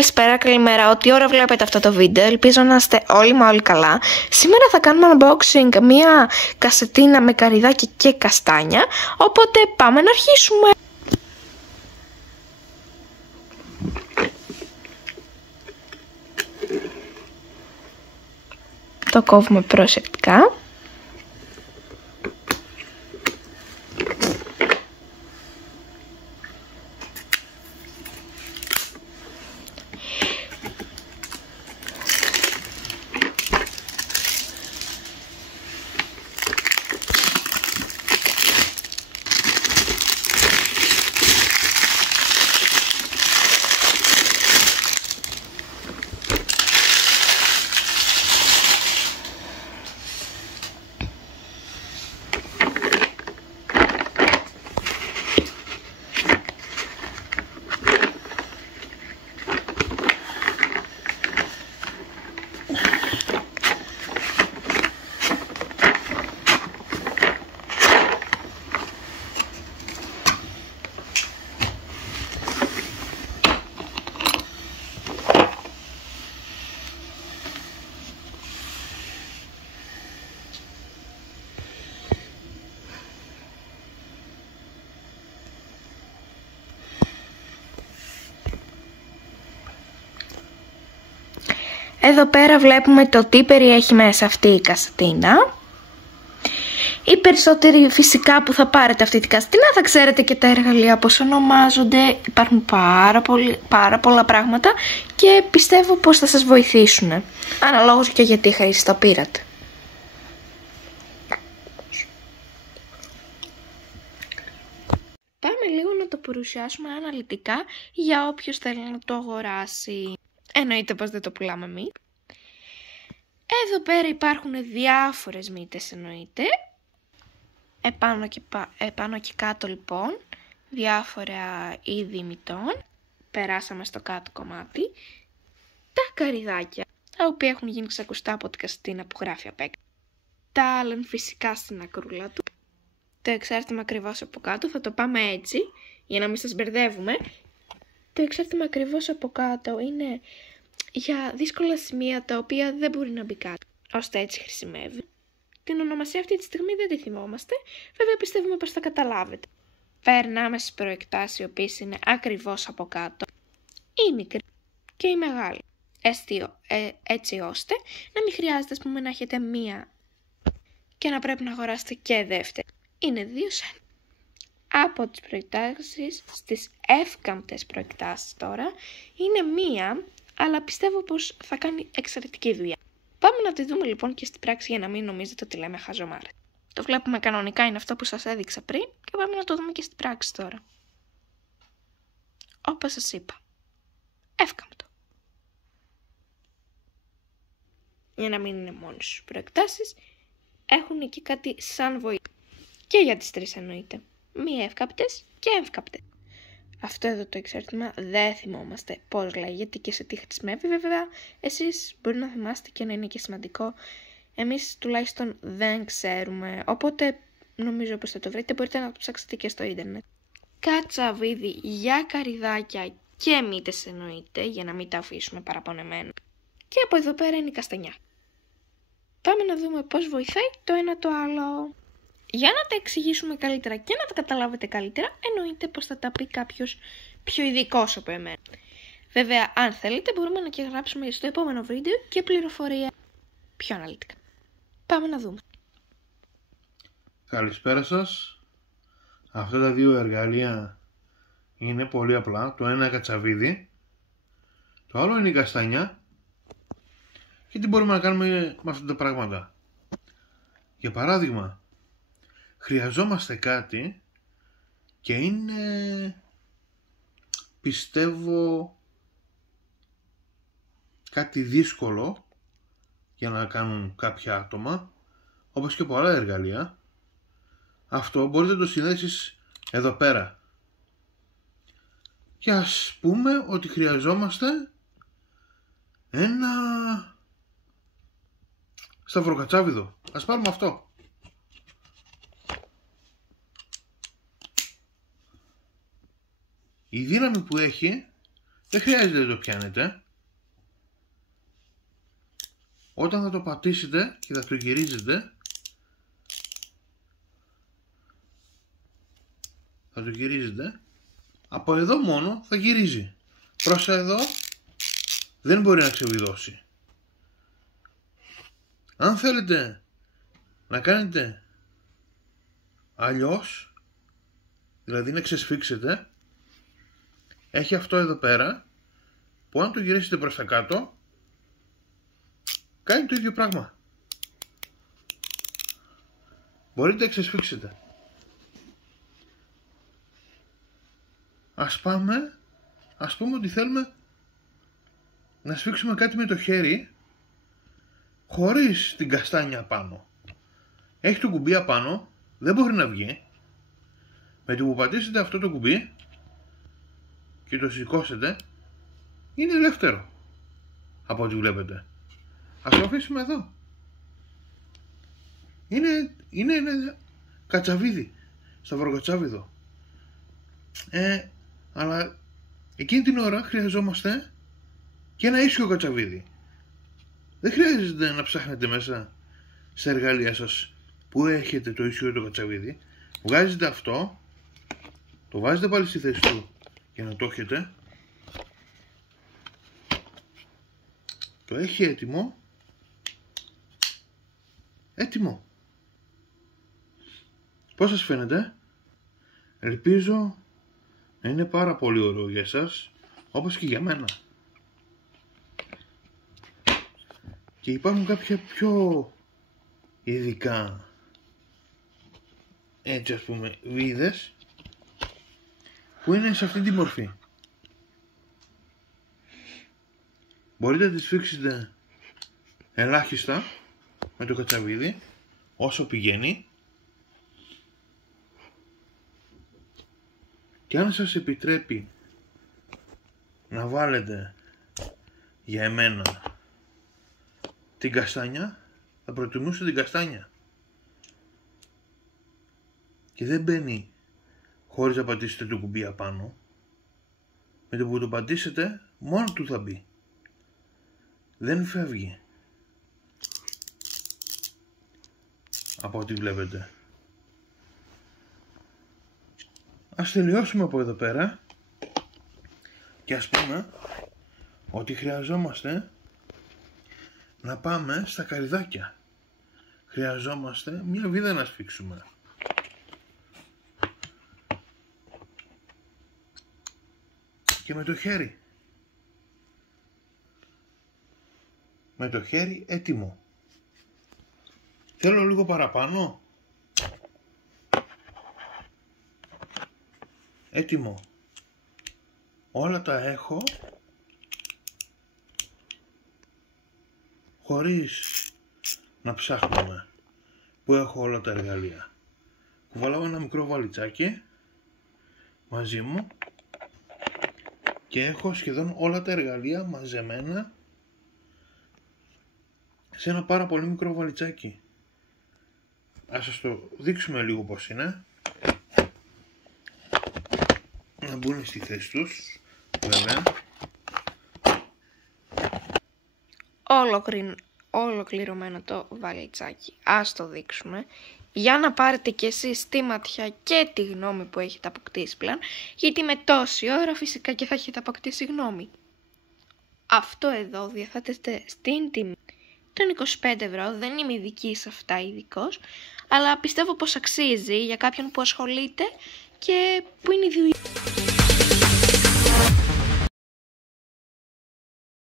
Καλησπέρα, καλημέρα, ό,τι ώρα βλέπετε αυτό το βίντεο. Ελπίζω να είστε όλοι καλά. Σήμερα θα κάνουμε unboxing μια κασετίνα με καρυδάκι και καστάνια. Οπότε πάμε να αρχίσουμε. Το κόβουμε προσεκτικά. Εδώ πέρα βλέπουμε το τι περιέχει μέσα αυτή η κασετίνα. Οι περισσότεροι φυσικά που θα πάρετε αυτή την κασετίνα θα ξέρετε και τα εργαλεία πώς ονομάζονται. Υπάρχουν πάρα πολλά πράγματα και πιστεύω πως θα σας βοηθήσουν. Αναλόγως και για τι χρήση το πήρατε. Πάμε λίγο να το παρουσιάσουμε αναλυτικά για όποιος θέλει να το αγοράσει. Εννοείται πως δεν το πουλάμε εμείς. Εδώ πέρα υπάρχουν διάφορες μύτες εννοείται. Επάνω και κάτω λοιπόν διάφορα είδη μυτών. Περάσαμε στο κάτω κομμάτι. Τα καρυδάκια, τα οποία έχουν γίνει ξακουστά από την κασετίνα που γράφει απ' έξω. Τα άλλα φυσικά στην ακρούλα του. Το εξάρτημα ακριβώς από κάτω, θα το πάμε έτσι για να μην σας μπερδεύουμε. Το εξάρτημα ακριβώς από κάτω είναι για δύσκολα σημεία τα οποία δεν μπορεί να μπει κάτω, ώστε έτσι χρησιμεύει. Την ονομασία αυτή τη στιγμή δεν τη θυμόμαστε, βέβαια πιστεύουμε πως θα καταλάβετε. Περνάμε στις προεκτάσεις οι οποίες είναι ακριβώς από κάτω, η μικρή και η μεγάλη. Έτσι ώστε να μην χρειάζεται να έχετε μία και να πρέπει να αγοράσετε και δεύτερη. Είναι 2 σε 1. Από τις προεκτάσεις στις εύκαμπτες προεκτάσεις τώρα είναι μία, αλλά πιστεύω πως θα κάνει εξαιρετική δουλειά. Πάμε να τη δούμε λοιπόν και στην πράξη για να μην νομίζετε ότι λέμε χαζομάρες. Το βλέπουμε κανονικά, είναι αυτό που σας έδειξα πριν και πάμε να το δούμε και στην πράξη τώρα. Όπως σας είπα, εύκαμπτο. Για να μην είναι μόνο στις προεκτάσεις, έχουν και κάτι σαν βοήθεια. Και για τις τρεις εννοείται. Μη εύκαπτες και εύκαπτες. Αυτό εδώ το εξάρτημα δεν θυμόμαστε πώς λέγεται και σε τι χρησιμεύει. Βέβαια, εσείς μπορεί να θυμάστε και να είναι και σημαντικό. Εμείς τουλάχιστον δεν ξέρουμε. Οπότε νομίζω πως θα το βρείτε. Μπορείτε να το ψάξετε και στο ίντερνετ. Κατσαβίδι για καρυδάκια και μύτες εννοείται, για να μην τα αφήσουμε παραπονεμένα. Και από εδώ πέρα είναι η καστανιά. Πάμε να δούμε πώς βοηθάει το ένα το άλλο. Για να τα εξηγήσουμε καλύτερα και να τα καταλάβετε καλύτερα, εννοείται πως θα τα πει κάποιος πιο ειδικός από εμένα. Βέβαια, αν θέλετε, μπορούμε να και γράψουμε στο επόμενο βίντεο και πληροφορία πιο αναλυτικά. Πάμε να δούμε. Καλησπέρα σας. Αυτά τα δύο εργαλεία είναι πολύ απλά. Το ένα κατσαβίδι, το άλλο είναι η καστανιά. Και τι μπορούμε να κάνουμε με αυτά τα πράγματα. Για παράδειγμα, χρειαζόμαστε κάτι και είναι, πιστεύω, κάτι δύσκολο για να κάνουν κάποια άτομα, όπως και πολλά εργαλεία. Αυτό μπορείτε να το συνδέσεις εδώ πέρα. Και ας πούμε ότι χρειαζόμαστε ένα σταυροκατσάβιδο. Ας πάρουμε αυτό. Η δύναμη που έχει Δεν χρειάζεται να το πιάνετε. Όταν θα το πατήσετε και θα το γυρίζετε, από εδώ μόνο θα γυρίζει. Προς εδώ δεν μπορεί να ξεβιδώσει. Αν θέλετε να κάνετε αλλιώς, δηλαδή να ξεσφίξετε, έχει αυτό εδώ πέρα που αν το γυρίσετε προς τα κάτω κάνει το ίδιο πράγμα. Μπορείτε να ξεσφίξετε. Ας πούμε ότι θέλουμε να σφίξουμε κάτι με το χέρι χωρίς την καστάνια πάνω. Έχει το κουμπί απάνω, δεν μπορεί να βγει. Με το που πατήσετε αυτό το κουμπί και το σηκώσετε, είναι ελεύθερο από ό,τι βλέπετε. Ας το αφήσουμε εδώ. Είναι ένα κατσαβίδι, σταυροκατσάβιδο. Αλλά εκείνη την ώρα χρειαζόμαστε και ένα ίσιο κατσαβίδι. Δεν χρειάζεται να ψάχνετε μέσα σε εργαλεία σας που έχετε το ίσιο το κατσαβίδι. Βγάζετε αυτό, το βάζετε πάλι στη θέση του για να το έχετε. Το έχει έτοιμο. Πώς σας φαίνεται? Ελπίζω να είναι πάρα πολύ ωραίο για εσάς, όπως και για μένα. Και υπάρχουν κάποια πιο ειδικά, έτσι ας πούμε, βίδες που είναι σε αυτή τη μορφή. Μπορείτε να τις σφίξετε ελάχιστα με το κατσαβίδι όσο πηγαίνει, και αν σας επιτρέπει να βάλετε για εμένα την καστάνια, θα προτιμούσα την καστάνια. Και δεν μπαίνει χωρίς να πατήσετε το κουμπί απάνω. Με το που το πατήσετε μόνο του θα μπει. Δεν φεύγει. Από ό,τι βλέπετε. Ας τελειώσουμε από εδώ πέρα και ας πούμε ότι χρειαζόμαστε να πάμε στα καρυδάκια. Χρειαζόμαστε μια βίδα να σφίξουμε. Και με το χέρι. Με το χέρι έτοιμο. Θέλω λίγο παραπάνω. Έτοιμο. Όλα τα έχω χωρίς να ψάχνουμε που έχω όλα τα εργαλεία. Κουβαλάω ένα μικρό βαλιτσάκι μαζί μου και έχω σχεδόν όλα τα εργαλεία μαζεμένα σε ένα πάρα πολύ μικρό βαλιτσάκι. Ας σας το δείξουμε λίγο πώς είναι. Να μπουν στη θέση τους, βέβαια. Ολοκληρωμένο το βαλιτσάκι. Ας το δείξουμε. Για να πάρετε κι εσείς τη ματιά και τη γνώμη που έχετε αποκτήσει πλέον. Γιατί με τόση ώρα φυσικά και θα έχετε αποκτήσει γνώμη. Αυτό εδώ διαθέτεται στην τιμή των 25€. Δεν είμαι ειδική σε αυτά ειδικός. Αλλά πιστεύω πως αξίζει για κάποιον που ασχολείται και που είναι ιδιωτικός.